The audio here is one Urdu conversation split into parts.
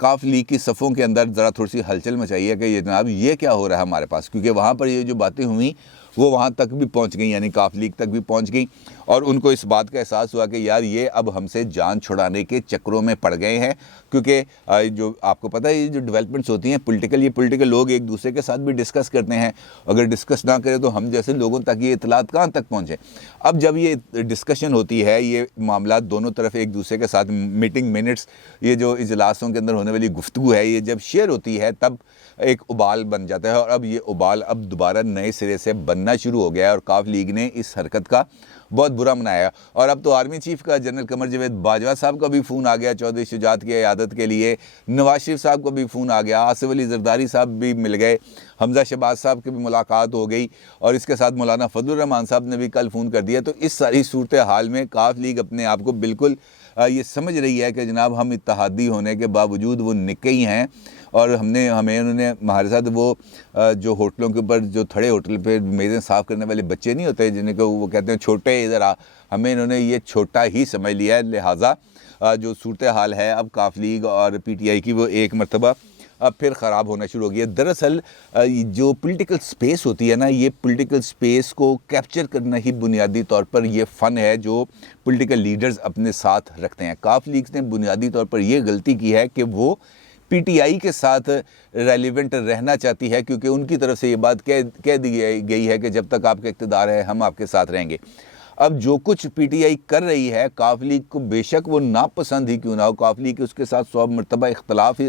کاف لیگ کی صفوں کے اندر ذرا تھوڑی سی ہلچل مچائی ہے کہ یہ جناب یہ کیا ہو رہا ہے ہمارے پاس، کیونکہ وہاں پر یہ جو باتیں ہوئیں وہ وہاں تک بھی پہنچ گئیں، یعنی کاف لیگ تک بھی پہنچ گئیں، اور ان کو اس بات کا احساس ہوا کہ یار یہ اب ہم سے جان چھڑانے کے چکروں میں پڑ گئے ہیں، کیونکہ جو آپ کو پتہ ہے یہ جو ڈیولپمنٹس ہوتی ہیں یہ پولیٹیکل لوگ ایک دوسرے کے ساتھ بھی ڈسکس کرتے ہیں، اگر ڈسکس نہ کریں تو ہم جیسے لوگوں تک یہ اطلاعات کہاں تک پہنچے۔ اب جب یہ ڈسکشن ہوتی ہے، یہ معاملات دونوں طرف ایک دوسرے کے ساتھ میٹنگ منٹس، یہ جو اجلاسوں کے اندر ہونے والی گفتگو ہے، یہ جب شیئر ہوتی ہے تب ایک ابال بن جاتا ہے، اور اب یہ ابال اب دوبارہ نئے سرے سے بننا شروع ہو گیا ہے، اور کاف لیگ نے اس حرکت کا بہت برا منایا، اور اب تو آرمی چیف کا جنرل قمر جاوید باجوہ صاحب کا بھی فون آ گیا چودھری شجاعت کی عیادت کے لیے، نواز شریف صاحب کو بھی فون آ گیا، آصف علی زرداری صاحب بھی مل گئے، حمزہ شہباز صاحب کی بھی ملاقات ہو گئی، اور اس کے ساتھ مولانا فضل الرحمان صاحب نے بھی کل فون کر دیا۔ تو اس ساری صورتحال میں کاف لیگ اپنے آپ کو بالکل یہ سمجھ رہی ہے کہ جناب ہم اتحادی ہونے کے باوجود وہ نکے ہی ہیں، اور ہمیں انہوں نے ہمارے ساتھ وہ جو ہوٹلوں کے اوپر جو تھڑے ہوٹل پہ میزیں صاف کرنے والے بچے نہیں ہوتے جنہیں کہ وہ کہتے ہیں چھوٹے ادھر آ، ہمیں انہوں نے یہ چھوٹا ہی سمجھ لیا ہے، لہٰذا جو صورتحال ہے اب کاف لیگ اور پی ٹی آئی کی وہ ایک مرتبہ اب پھر خراب ہونا شروع ہو گیا۔ دراصل جو پولیٹیکل سپیس ہوتی ہے نا، یہ پولیٹیکل سپیس کو کیپچر کرنا ہی بنیادی طور پر یہ فن ہے جو پولیٹیکل لیڈرز اپنے ساتھ رکھتے ہیں۔ کاف لیگ نے بنیادی طور پر یہ غلطی کی ہے کہ وہ پی ٹی آئی کے ساتھ ریلیونٹ رہنا چاہتی ہے، کیونکہ ان کی طرف سے یہ بات کہہ دی گئی ہے کہ جب تک آپ کا اقتدار ہے ہم آپ کے ساتھ رہیں گے۔ اب جو کچھ پی ٹی آئی کر رہی ہے، کاف لیگ کو بے شک وہ ناپسند ہی کیوں نہ ہو، کاف لیگ اس کے ساتھ 100 مرتبہ اختلاف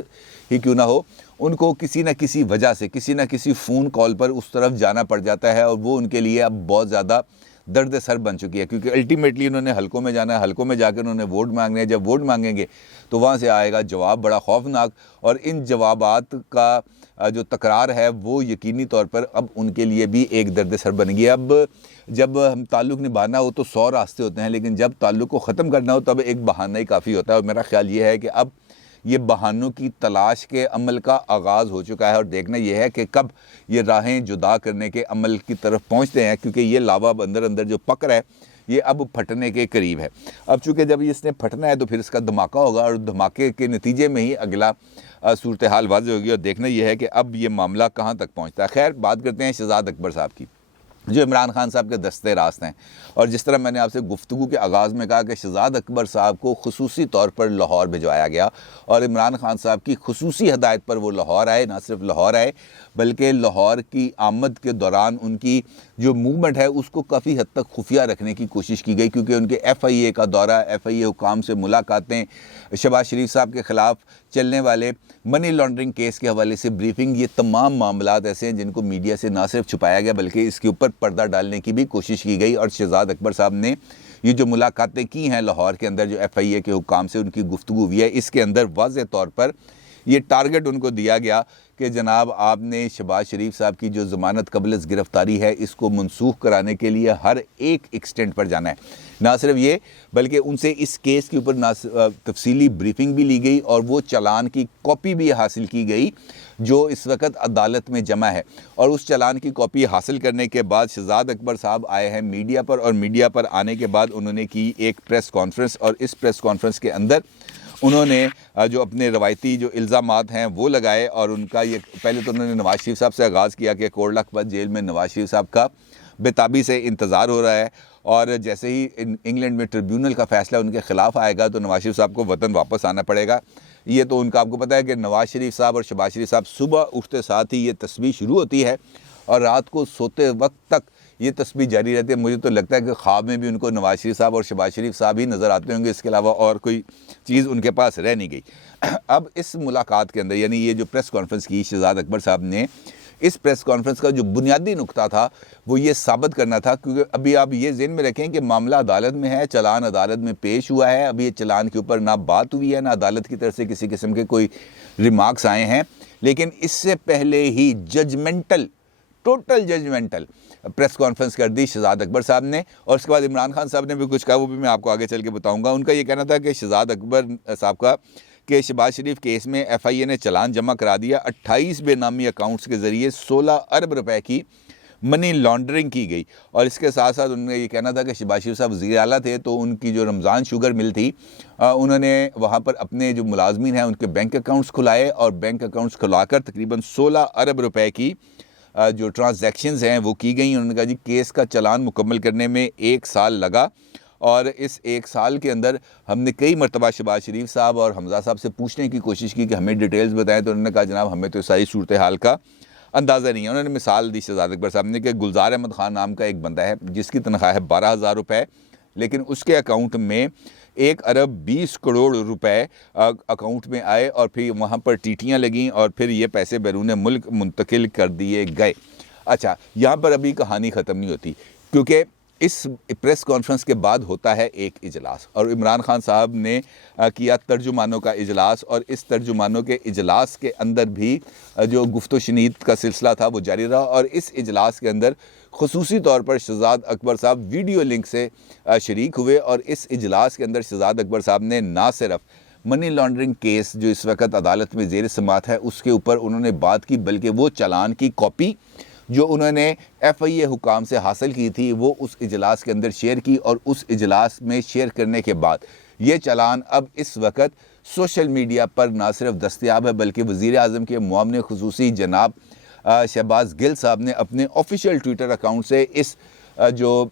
ہی کیوں نہ ہو، ان کو کسی نہ کسی وجہ سے کسی نہ کسی فون کال پر اس طرف جانا پڑ جاتا ہے، اور وہ ان کے لیے اب بہت زیادہ درد سر بن چکی ہے، کیونکہ الٹیمیٹلی انہوں نے حلقوں میں جانا ہے، حلقوں میں جا کے انہوں نے ووٹ مانگنے ہیں، جب ووٹ مانگیں گے تو وہاں سے آئے گا جواب بڑا خوفناک، اور ان جوابات کا جو تکرار ہے وہ یقینی طور پر اب ان کے لیے بھی ایک درد سر بن گیا۔ اب جب ہم تعلق نبھانا ہو تو 100 راستے ہوتے ہیں، لیکن جب تعلق کو ختم کرنا ہو تب ایک بہانہ ہی کافی ہوتا ہے، اور میرا خیال یہ ہے کہ اب یہ بہانوں کی تلاش کے عمل کا آغاز ہو چکا ہے، اور دیکھنا یہ ہے کہ کب یہ راہیں جدا کرنے کے عمل کی طرف پہنچتے ہیں، کیونکہ یہ لاوا اب اندر جو پک رہا ہے یہ اب پھٹنے کے قریب ہے۔ اب چونکہ جب اس نے پھٹنا ہے تو پھر اس کا دھماکہ ہوگا، اور دھماکے کے نتیجے میں ہی اگلا صورتحال واضح ہوگی، اور دیکھنا یہ ہے کہ اب یہ معاملہ کہاں تک پہنچتا ہے۔ خیر، بات کرتے ہیں شہزاد اکبر صاحب کی، جو عمران خان صاحب کے دستے راست ہیں، اور جس طرح میں نے آپ سے گفتگو کے آغاز میں کہا کہ شہزاد اکبر صاحب کو خصوصی طور پر لاہور بھجوایا گیا، اور عمران خان صاحب کی خصوصی ہدایت پر وہ لاہور آئے، نہ صرف لاہور آئے بلکہ لاہور کی آمد کے دوران ان کی جو موومنٹ ہے اس کو کافی حد تک خفیہ رکھنے کی کوشش کی گئی، کیونکہ ان کے ایف آئی اے کا دورہ، ایف آئی اے حکام سے ملاقاتیں، شہباز شریف صاحب کے خلاف چلنے والے منی لانڈرنگ کیس کے حوالے سے بریفنگ، یہ تمام معاملات ایسے ہیں جن کو میڈیا سے نہ صرف چھپایا گیا بلکہ اس کے اوپر پردہ ڈالنے کی بھی کوشش کی گئی، اور شہزاد اکبر صاحب نے یہ جو ملاقاتیں کی ہیں لاہور کے اندر، جو ایف آئی اے کے حکام سے ان کی گفتگو ہوئی ہے، اس کے اندر واضح طور پر یہ ٹارگٹ ان کو دیا گیا کہ جناب آپ نے شہباز شریف صاحب کی جو ضمانت قبل از گرفتاری ہے اس کو منسوخ کرانے کے لیے ہر ایک ایکسٹینٹ پر جانا ہے۔ نہ صرف یہ بلکہ ان سے اس کیس کے اوپر تفصیلی بریفنگ بھی لی گئی، اور وہ چالان کی کاپی بھی حاصل کی گئی جو اس وقت عدالت میں جمع ہے، اور اس چالان کی کاپی حاصل کرنے کے بعد شہزاد اکبر صاحب آئے ہیں میڈیا پر، اور میڈیا پر آنے کے بعد انہوں نے کی ایک پریس کانفرنس، اور اس پریس کانفرنس کے اندر انہوں نے جو اپنے روایتی جو الزامات ہیں وہ لگائے، اور ان کا یہ پہلے تو انہوں نے نواز شریف صاحب سے آغاز کیا کہ کوڑ لکھپت جیل میں نواز شریف صاحب کا بے تابی سے انتظار ہو رہا ہے، اور جیسے ہی انگلینڈ میں ٹریبیونل کا فیصلہ ان کے خلاف آئے گا تو نواز شریف صاحب کو وطن واپس آنا پڑے گا۔ یہ تو ان کا آپ کو پتہ ہے کہ نواز شریف صاحب اور شہباز شریف صاحب صبح اٹھتے ساتھ ہی یہ تسبیح شروع ہوتی ہے، اور رات کو سوتے وقت تک یہ تسبیح جاری رہتی ہے۔ مجھے تو لگتا ہے کہ خواب میں بھی ان کو نواز شریف صاحب اور شہباز شریف صاحب ہی نظر آتے ہوں گے، اس کے علاوہ اور کوئی چیز ان کے پاس رہ نہیں گئی۔ اب اس ملاقات کے اندر، یعنی یہ جو پریس کانفرنس کی شہزاد اکبر صاحب نے، اس پریس کانفرنس کا جو بنیادی نقطہ تھا وہ یہ ثابت کرنا تھا، کیونکہ ابھی آپ یہ ذہن میں رکھیں کہ معاملہ عدالت میں ہے، چلان عدالت میں پیش ہوا ہے، ابھی یہ چلان کے اوپر نہ بات ہوئی ہے، نہ عدالت کی طرف سے کسی قسم کے کوئی ریمارکس آئے ہیں، لیکن اس سے پہلے ہی ٹوٹل ججمنٹل پریس کانفرنس کر دی شہزاد اکبر صاحب نے، اور اس کے بعد عمران خان صاحب نے بھی کچھ کہا، وہ بھی میں آپ کو آگے چل کے بتاؤں گا۔ ان کا یہ کہنا تھا کہ شہزاد اکبر صاحب کا کہ شہباز شریف کیس میں ایف آئی اے نے چلان جمع کرا دیا، 28 بے نامی اکاؤنٹس کے ذریعے 16 ارب روپے کی منی لانڈرنگ کی گئی، اور اس کے ساتھ ساتھ انہوں نے یہ کہنا تھا کہ شہباز شریف صاحب وزیر اعلیٰ تھے تو ان کی جو رمضان شوگر مل تھی انہوں نے وہاں پر اپنے جو ملازمین ہیں ان کے بینک اکاؤنٹس کھلائے، اور بینک اکاؤنٹس کھلا کر تقریباً 16 ارب روپے کی جو ٹرانزیکشنز ہیں وہ کی گئیں۔ انہوں نے کہا جی کیس کا چلان مکمل کرنے میں 1 سال لگا، اور اس 1 سال کے اندر ہم نے کئی مرتبہ شہباز شریف صاحب اور حمزہ صاحب سے پوچھنے کی کوشش کی کہ ہمیں ڈیٹیلز بتائیں، تو انہوں نے کہا جناب ہمیں تو ساری صورتحال کا اندازہ نہیں ہے۔ انہوں نے مثال دی شہزاد اکبر صاحب نے کہ گلزار احمد خان نام کا ایک بندہ ہے جس کی تنخواہ ہے 12,000 روپے، لیکن اس کے اکاؤنٹ میں 1 ارب 20 کروڑ روپے اکاؤنٹ میں آئے، اور پھر وہاں پر ٹیٹیاں لگیں اور پھر یہ پیسے بیرون ملک منتقل کر دیے گئے۔ اچھا، یہاں پر ابھی کہانی ختم نہیں ہوتی، کیونکہ اس پریس کانفرنس کے بعد ہوتا ہے ایک اجلاس، اور عمران خان صاحب نے کیا ترجمانوں کا اجلاس، اور اس ترجمانوں کے اجلاس کے اندر بھی جو گفت و شنید کا سلسلہ تھا وہ جاری رہا، اور اس اجلاس کے اندر خصوصی طور پر شہزاد اکبر صاحب ویڈیو لنک سے شریک ہوئے، اور اس اجلاس کے اندر شہزاد اکبر صاحب نے نہ صرف منی لانڈرنگ کیس جو اس وقت عدالت میں زیر سماعت ہے اس کے اوپر انہوں نے بات کی، بلکہ وہ چالان کی کاپی جو انہوں نے ایف آئی اے حکام سے حاصل کی تھی وہ اس اجلاس کے اندر شیئر کی، اور اس اجلاس میں شیئر کرنے کے بعد یہ چالان اب اس وقت سوشل میڈیا پر نہ صرف دستیاب ہے بلکہ وزیر اعظم کے معاون خصوصی جناب شہباز گل صاحب نے اپنے آفیشیل ٹویٹر اکاؤنٹ سے اس جو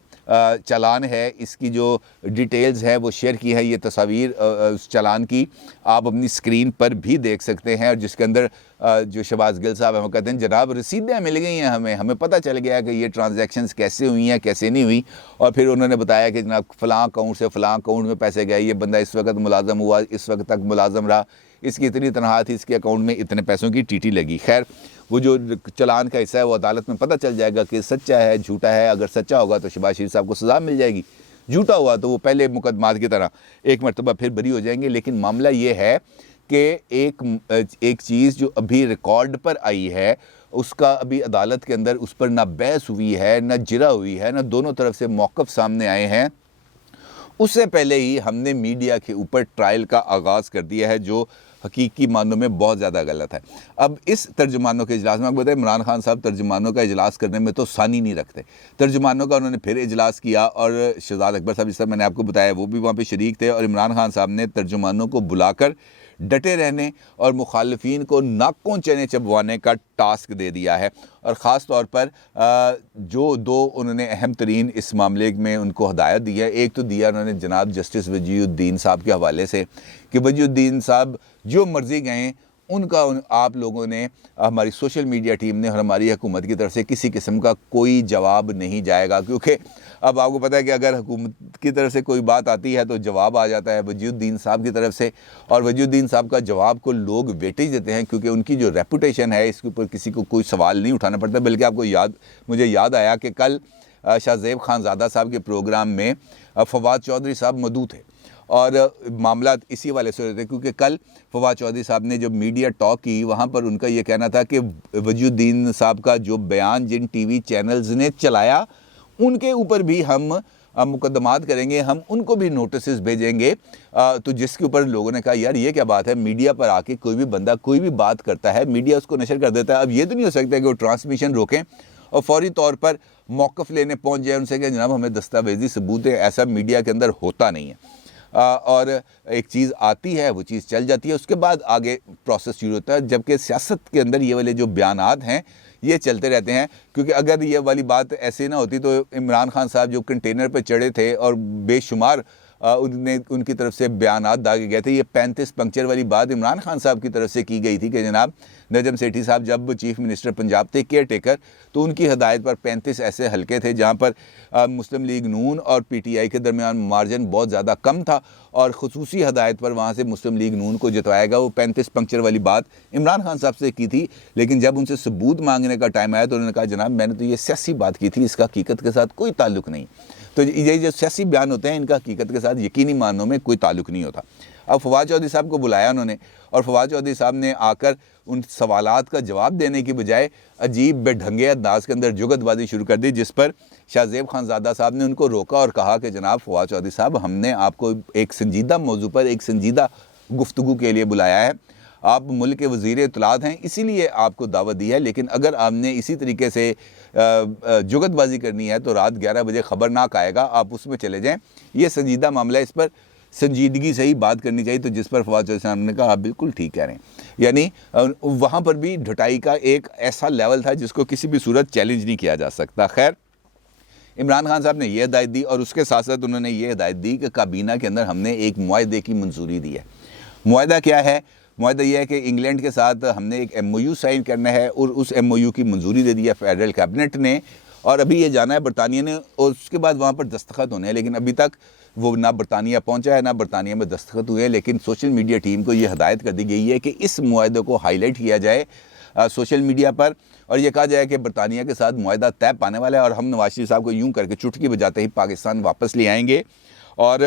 چالان ہے اس کی جو ڈیٹیلز ہے وہ شیئر کی ہے۔ یہ تصاویر اس چالان کی آپ اپنی سکرین پر بھی دیکھ سکتے ہیں، اور جس کے اندر جو شہباز گل صاحب ہیں وہ کہتے ہیں جناب رسیدیں مل گئی ہیں ہمیں پتہ چل گیا کہ یہ ٹرانزیکشنز کیسے ہوئی ہیں کیسے نہیں ہوئی، اور پھر انہوں نے بتایا کہ جناب فلاں اکاؤنٹ سے فلاں اکاؤنٹ میں پیسے گئے، یہ بندہ اس وقت ملازم ہوا، اس وقت تک ملازم رہا، اس کی اتنی تنخواہ تھی، اس کے اکاؤنٹ میں اتنے پیسوں کی ٹی ٹی لگی۔ خیر وہ جو چلان کا حصہ ہے وہ عدالت میں پتہ چل جائے گا کہ سچا ہے جھوٹا ہے۔ اگر سچا ہوگا تو شہباز شریف صاحب کو سزا مل جائے گی، جھوٹا ہوا تو وہ پہلے مقدمات کی طرح ایک مرتبہ پھر بری ہو جائیں گے۔ لیکن معاملہ یہ ہے کہ ایک چیز جو ابھی ریکارڈ پر آئی ہے اس کا ابھی عدالت کے اندر اس پر نہ بحث ہوئی ہے نہ جرا ہوئی ہے، نہ دونوں طرف سے موقف سامنے آئے ہیں، اس سے پہلے ہی ہم نے میڈیا کے اوپر ٹرائل کا آغاز کر دیا ہے جو حقیقی معنوں میں بہت زیادہ غلط ہے۔ اب اس ترجمانوں کے اجلاس میں آپ کو بتائیں عمران خان صاحب ترجمانوں کا اجلاس کرنے میں تو ثانی نہیں رکھتے، ترجمانوں کا انہوں نے پھر اجلاس کیا، اور شہزاد اکبر صاحب جس طرح میں نے آپ کو بتایا وہ بھی وہاں پہ شریک تھے، اور عمران خان صاحب نے ترجمانوں کو بلا کر ڈٹے رہنے اور مخالفین کو ناکوں چنے چبوانے کا ٹاسک دے دیا ہے، اور خاص طور پر جو دو انہوں نے اہم ترین اس معاملے میں ان کو ہدایت دی ہے، ایک تو دیا انہوں نے جناب جسٹس وجی الدین صاحب کے حوالے سے کہ وجی الدین صاحب جو مرضی گئیں ان کا آپ لوگوں نے ہماری سوشل میڈیا ٹیم نے اور ہماری حکومت کی طرف سے کسی قسم کا کوئی جواب نہیں جائے گا، کیونکہ اب آپ کو پتہ ہے کہ اگر حکومت کی طرف سے کوئی بات آتی ہے تو جواب آ جاتا ہے وجی الدین صاحب کی طرف سے، اور وجی الدین صاحب کا جواب کو لوگ ویٹیج دیتے ہیں کیونکہ ان کی جو ریپوٹیشن ہے اس کے اوپر کسی کو کوئی سوال نہیں اٹھانا پڑتا۔ بلکہ آپ کو مجھے یاد آیا کہ کل شاہ زیب خان زادہ صاحب کے پروگرام میں فواد چودھری صاحب مدعو تھے، اور معاملات اسی والے سے ہوتے کیونکہ کل فواد چودھری صاحب نے جب میڈیا ٹاک کی وہاں پر ان کا یہ کہنا تھا کہ وجی الدین صاحب کا جو بیان جن ٹی وی چینلز نے چلایا ان کے اوپر بھی ہم مقدمات کریں گے، ہم ان کو بھی نوٹسز بھیجیں گے، تو جس کے اوپر لوگوں نے کہا یار یہ کیا بات ہے، میڈیا پر آ کے کوئی بھی بندہ کوئی بھی بات کرتا ہے میڈیا اس کو نشر کر دیتا ہے، اب یہ تو نہیں ہو سکتا کہ وہ ٹرانسمیشن روکیں اور فوری طور پر موقف لینے پہنچ جائے ان سے کہ جناب ہمیں دستاویزی ثبوت ہے، ایسا میڈیا کے اندر ہوتا نہیں ہے، اور ایک چیز آتی ہے وہ چیز چل جاتی ہے، اس کے بعد آگے پروسیس شروع ہوتا ہے، جبکہ سیاست کے اندر یہ والے جو بیانات ہیں یہ چلتے رہتے ہیں، کیونکہ اگر یہ والی بات ایسے نہ ہوتی تو عمران خان صاحب جو کنٹینر پہ چڑھے تھے اور بے شمار ان کی طرف سے بیانات داغے گئے تھے، یہ 35 پنکچر والی بات عمران خان صاحب کی طرف سے کی گئی تھی کہ جناب نجم سیٹھی صاحب جب چیف منسٹر پنجاب تھے کیئر ٹیکر تو ان کی ہدایت پر 35 ایسے حلقے تھے جہاں پر مسلم لیگ نون اور پی ٹی آئی کے درمیان مارجن بہت زیادہ کم تھا، اور خصوصی ہدایت پر وہاں سے مسلم لیگ نون کو جتوایا گیا۔ وہ 35 پنکچر والی بات عمران خان صاحب سے کی تھی، لیکن جب ان سے ثبوت مانگنے کا ٹائم آیا تو انہوں نے کہا جناب میں نے تو یہ سیاسی بات کی تھی، اس کا حقیقت کے ساتھ کوئی تعلق نہیں۔ تو یہ جو سیاسی بیان ہوتے ہیں ان کا حقیقت کے ساتھ یقینی معنوں میں کوئی تعلق نہیں ہوتا۔ اب فواد چودھری صاحب کو بلایا انہوں نے، اور فواد چودھری صاحب نے آ کر ان سوالات کا جواب دینے کی بجائے عجیب بے ڈھنگے انداز کے اندر جگت بازی شروع کر دی، جس پر شاہ زیب خان زادہ صاحب نے ان کو روکا اور کہا کہ جناب فواد چودھری صاحب ہم نے آپ کو ایک سنجیدہ موضوع پر ایک سنجیدہ گفتگو کے لیے بلایا ہے، آپ ملک کے وزیر اطلاعات ہیں، اسی لیے آپ کو دعوت دی ہے، لیکن اگر آپ نے اسی طریقے سے جگت بازی کرنی ہے تو رات 11 بجے خبرناک آئے گا، آپ اس میں چلے جائیں۔ یہ سنجیدہ معاملہ ہے، اس پر سنجیدگی سے ہی بات کرنی چاہیے۔ تو جس پر فواد چودھری صاحب نے کہا آپ بالکل ٹھیک کہہ رہے ہیں، یعنی وہاں پر بھی ڈھٹائی کا ایک ایسا لیول تھا جس کو کسی بھی صورت چیلنج نہیں کیا جا سکتا۔ خیر، عمران خان صاحب نے یہ ہدایت دی اور اس کے ساتھ ساتھ انہوں نے یہ ہدایت دی کہ کابینہ کے اندر ہم نے ایک معاہدے کی منظوری دی ہے۔ معاہدہ کیا ہے؟ معاہدہ یہ ہے کہ انگلینڈ کے ساتھ ہم نے ایک ایم او یو سائن کرنا ہے اور اس ایم او یو کی منظوری دے دی ہے فیڈرل کیبنٹ نے، اور ابھی یہ جانا ہے برطانیہ نے اور اس کے بعد وہاں پر دستخط ہونے ہیں، لیکن ابھی تک وہ نہ برطانیہ پہنچا ہے نہ برطانیہ میں دستخط ہوئے ہیں۔ لیکن سوشل میڈیا ٹیم کو یہ ہدایت کر دی گئی ہے کہ اس معاہدے کو ہائی لائٹ کیا جائے سوشل میڈیا پر، اور یہ کہا جائے کہ برطانیہ کے ساتھ معاہدہ طے پانے والا ہے اور ہم نواز شریف صاحب کو یوں کر کے چٹکی بجاتے ہی پاکستان واپس لے آئیں گے، اور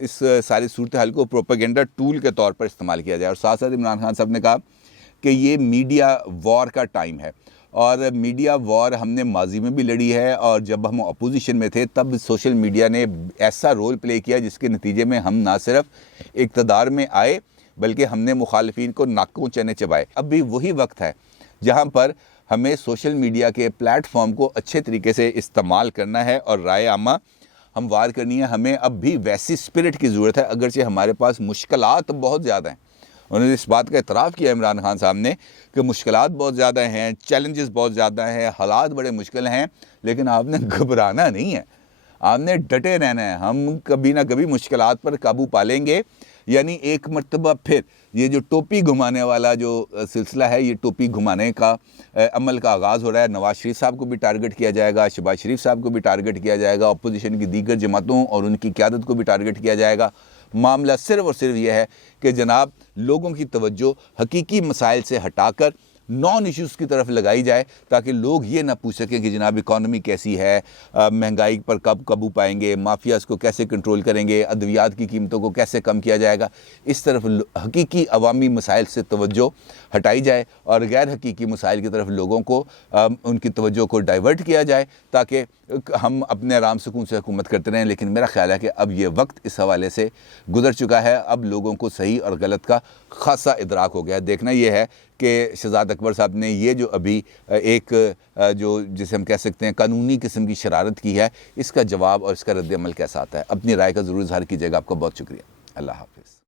اس ساری صورتحال کو پروپیگنڈا ٹول کے طور پر استعمال کیا جائے۔ اور ساتھ ساتھ عمران خان صاحب نے کہا کہ یہ میڈیا وار کا ٹائم ہے، اور میڈیا وار ہم نے ماضی میں بھی لڑی ہے، اور جب ہم اپوزیشن میں تھے تب سوشل میڈیا نے ایسا رول پلے کیا جس کے نتیجے میں ہم نہ صرف اقتدار میں آئے بلکہ ہم نے مخالفین کو ناکوں چنے چبائے۔ اب بھی وہی وقت ہے جہاں پر ہمیں سوشل میڈیا کے پلیٹ فارم کو اچھے طریقے سے استعمال کرنا ہے اور رائے عامہ ہموار کرنی ہے۔ ہمیں اب بھی ویسی اسپرٹ کی ضرورت ہے، اگرچہ ہمارے پاس مشکلات بہت زیادہ ہیں۔ انہوں نے اس بات کا اعتراف کیا عمران خان صاحب نے کہ مشکلات بہت زیادہ ہیں، چیلنجز بہت زیادہ ہیں، حالات بڑے مشکل ہیں، لیکن آپ نے گھبرانا نہیں ہے، آپ نے ڈٹے رہنا ہے۔ ہم کبھی نہ کبھی مشکلات پر قابو پا لیں گے۔ یعنی ایک مرتبہ پھر یہ جو ٹوپی گھمانے والا جو سلسلہ ہے، یہ ٹوپی گھمانے کا عمل کا آغاز ہو رہا ہے۔ نواز شریف صاحب کو بھی ٹارگٹ کیا جائے گا، شہباز شریف صاحب کو بھی ٹارگٹ کیا جائے گا، اپوزیشن کی دیگر جماعتوں اور ان کی قیادت کو بھی ٹارگٹ کیا جائے گا۔ معاملہ صرف اور صرف یہ ہے کہ جناب لوگوں کی توجہ حقیقی مسائل سے ہٹا کر نان ایشوز کی طرف لگائی جائے، تاکہ لوگ یہ نہ پوچھ سکیں کہ جناب اکانومی کیسی ہے، مہنگائی پر کب قابو پائیں گے، مافیاز کو کیسے کنٹرول کریں گے، ادویات کی قیمتوں کو کیسے کم کیا جائے گا۔ اس طرف حقیقی عوامی مسائل سے توجہ ہٹائی جائے اور غیر حقیقی مسائل کی طرف لوگوں کو ان کی توجہ کو ڈائیورٹ کیا جائے، تاکہ ہم اپنے آرام سکون سے حکومت کرتے رہیں۔ لیکن میرا خیال ہے کہ اب یہ وقت اس حوالے سے گزر چکا ہے، اب لوگوں کو صحیح اور غلط کا خاصا ادراک ہو گیا ہے۔ دیکھنا یہ ہے کہ شہزاد اکبر صاحب نے یہ جو ابھی ایک جو جسے ہم کہہ سکتے ہیں قانونی قسم کی شرارت کی ہے، اس کا جواب اور اس کا رد عمل کیسا آتا ہے۔ اپنی رائے کا ضرور اظہار کیجیے گا۔ آپ کا بہت شکریہ۔ اللہ حافظ۔